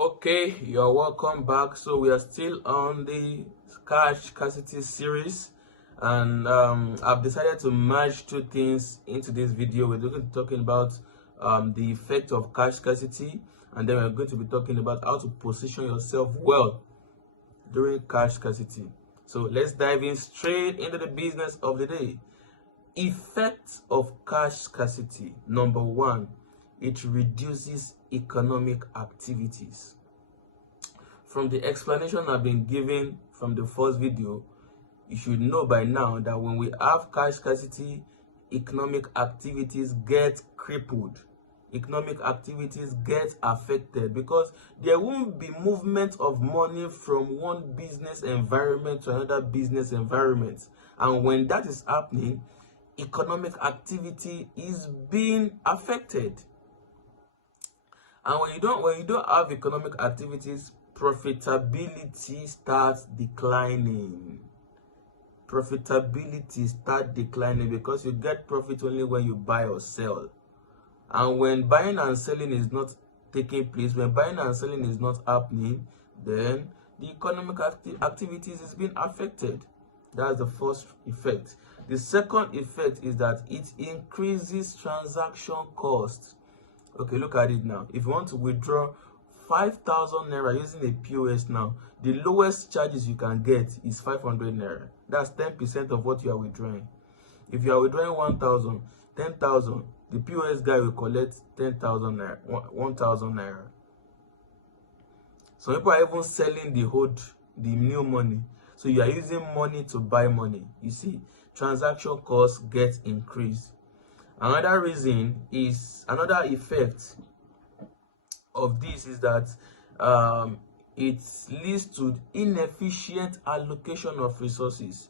Okay, you're welcome back. So we are still on the Scarcity series, and I've decided to merge two things into this video. We're going to be talking about the effect of cash scarcity, and then we're going to be talking about how to position yourself well during cash scarcity. So let's dive in straight into the business of the day. Effects of cash scarcity. Number one, it reduces economic activities. From the explanation I've been given from the first video, you should know by now that when we have cash scarcity, economic activities get crippled. Economic activities get affected because there won't be movement of money from one business environment to another business environment. And when that is happening, economic activity is being affected. And when you don't have economic activities, profitability starts declining. Profitability starts declining because you get profit only when you buy or sell. And when buying and selling is not taking place, when buying and selling is not happening, then the economic activities is being affected. That's the first effect. The second effect is that it increases transaction costs. Okay, look at it now. If you want to withdraw 5,000 naira using a POS now, the lowest charges you can get is 500 naira. That's 10% of what you are withdrawing. If you are withdrawing 1,000, 10,000, the POS guy will collect 10,000 naira, 1,000 naira. Some people are even selling the new money. So you are using money to buy money. You see, transaction costs get increased. Another effect of this is that it leads to inefficient allocation of resources.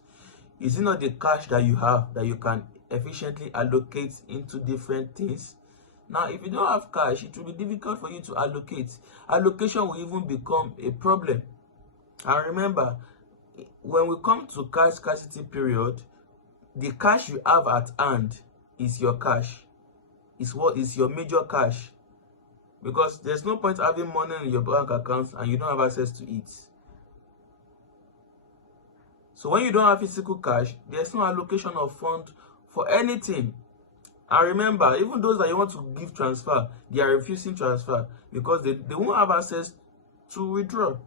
Is it not the cash that you have that you can efficiently allocate into different things? Now, if you don't have cash, it will be difficult for you to allocate. Allocation will even become a problem. And remember, when we come to cash scarcity period, the cash you have at hand is your cash. Is what is your major cash. Because there's no point having money in your bank account and you don't have access to it. So when you don't have physical cash, there's no allocation of funds for anything. And remember, even those that you want to give transfer, they are refusing transfer because they won't have access to withdraw.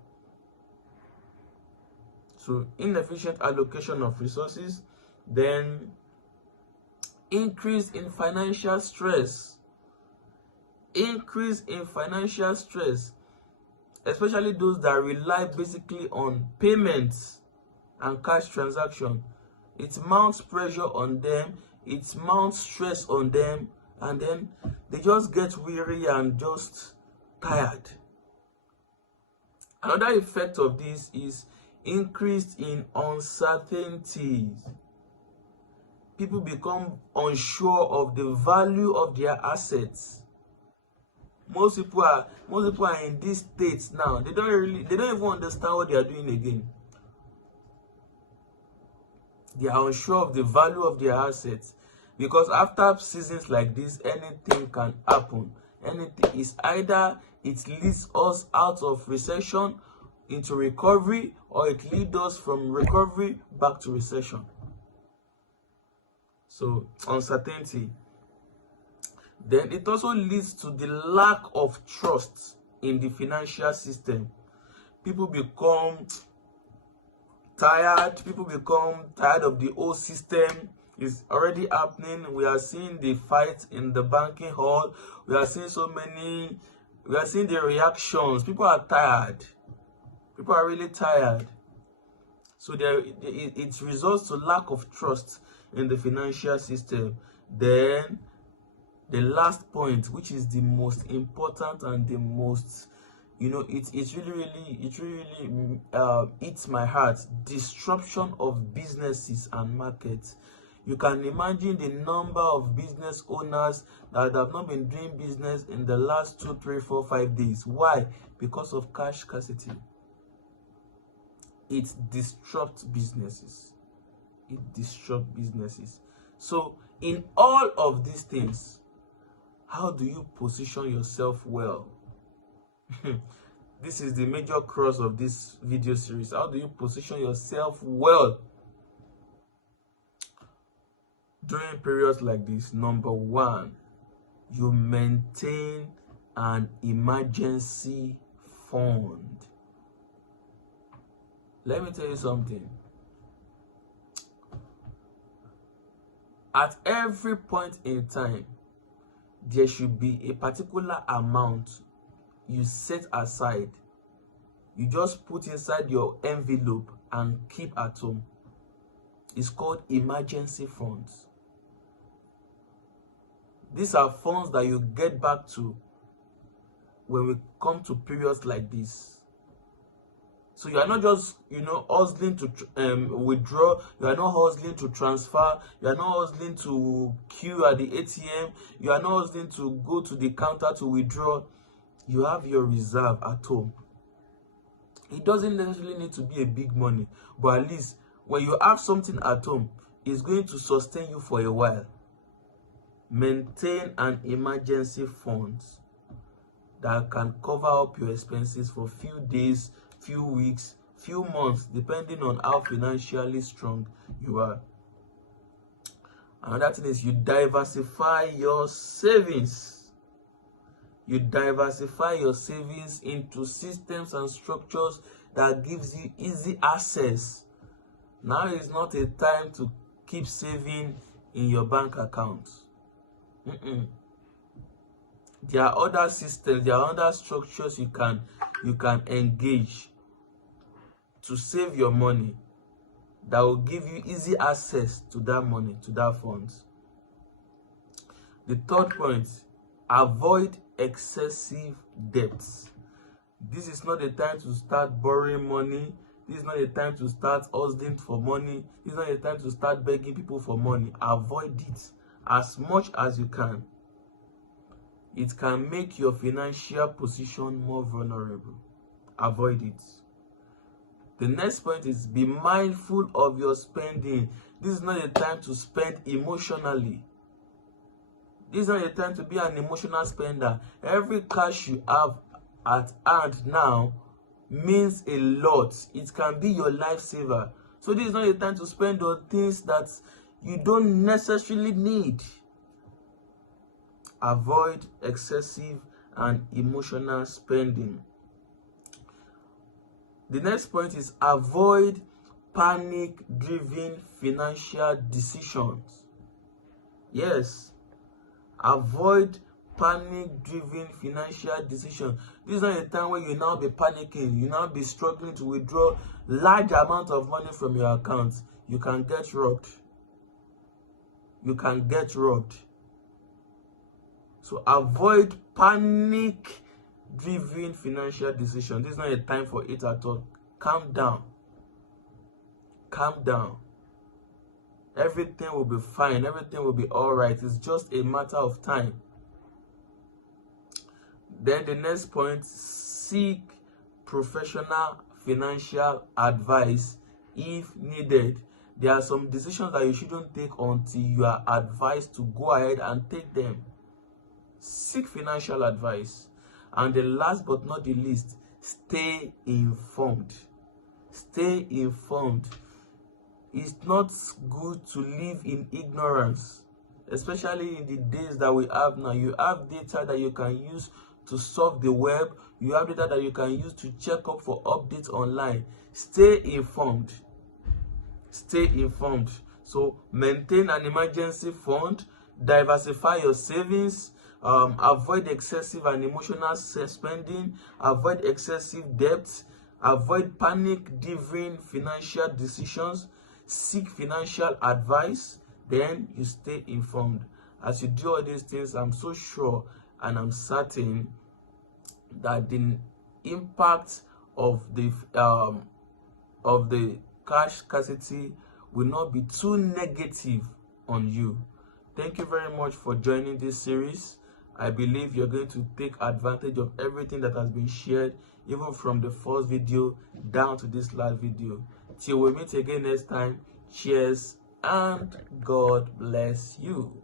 So inefficient allocation of resources, then increase in financial stress. Increase in financial stress, especially those that rely basically on payments and cash transaction. It mounts pressure on them, it mounts stress on them, and then they just get weary and just tired. Another effect of this is increase in uncertainties. People become unsure of the value of their assets. Most people are in these states now. They don't even understand what they are doing again. They are unsure of the value of their assets because after seasons like this, anything can happen. Anything is either it leads us out of recession into recovery, or it leads us from recovery back to recession. So uncertainty. Then it also leads to the lack of trust in the financial system. People become tired. People become tired of the old system. It's already happening. We are seeing the fight in the banking hall. We are seeing the reactions. People are tired. People are really tired. So it results to lack of trust in the financial system. Then the last point, which is the most important and the most, it really hits my heart. Disruption of businesses and markets. You can imagine the number of business owners that have not been doing business in the last 2, 3, 4, 5 days. Why? Because of cash scarcity. It disrupts businesses. It disrupts businesses. So in all of these things, how do you position yourself well? This is the major cross of this video series. How do you position yourself well during periods like this? Number one, you maintain an emergency fund. Let me tell you something. At every point in time, there should be a particular amount you set aside. You just put inside your envelope and keep at home. It's called emergency funds. These are funds that you get back to when we come to periods like this. So you are not just, hustling to withdraw. You are not hustling to transfer. You are not hustling to queue at the ATM. You are not hustling to go to the counter to withdraw. You have your reserve at home. It doesn't necessarily need to be a big money, but at least when you have something at home, it's going to sustain you for a while. Maintain an emergency fund that can cover up your expenses for few days, few weeks, few months, depending on how financially strong you are. Another thing is you diversify your savings. You diversify your savings into systems and structures that gives you easy access. Now is not a time to keep saving in your bank account. There are other systems, there are other structures you can engage to save your money that will give you easy access to that money, to that funds. The third point, avoid excessive debts. This is not the time to start borrowing money. This is not the time to start hustling for money. This is not the time to start begging people for money. Avoid it as much as you can. It can make your financial position more vulnerable. Avoid it. The next point is be mindful of your spending. This is not the time to spend emotionally. This is not the time to be an emotional spender. Every cash you have at hand now means a lot. It can be your lifesaver. So this is not the time to spend on things that you don't necessarily need. Avoid excessive and emotional spending. The next point is avoid panic-driven financial decisions. Yes, avoid panic-driven financial decisions. This is not a time where you now be panicking. You now be struggling to withdraw large amount of money from your account. You can get robbed. You can get robbed. So avoid panic-driven financial decisions. This is not a time for it at all. Calm down. Calm down. Everything will be fine. Everything will be all right. It's just a matter of time. Then the next point, seek professional financial advice if needed. There are some decisions that you shouldn't take until you are advised to go ahead and take them. Seek financial advice. And the last but not the least, stay informed. Stay informed. It's not good to live in ignorance, especially in the days that we have now. You have data that you can use to surf the web. You have data that you can use to check up for updates online. Stay informed. Stay informed. So maintain an emergency fund, diversify your savings, avoid excessive and emotional spending, avoid excessive debt, avoid panic-driven financial decisions, seek financial advice, then you stay informed. As you do all these things, I'm so sure and I'm certain that the impact of the cash scarcity will not be too negative on you. Thank you very much for joining this series. I believe you're going to take advantage of everything that has been shared, even from the first video down to this last video. Till we meet again next time, cheers and God bless you.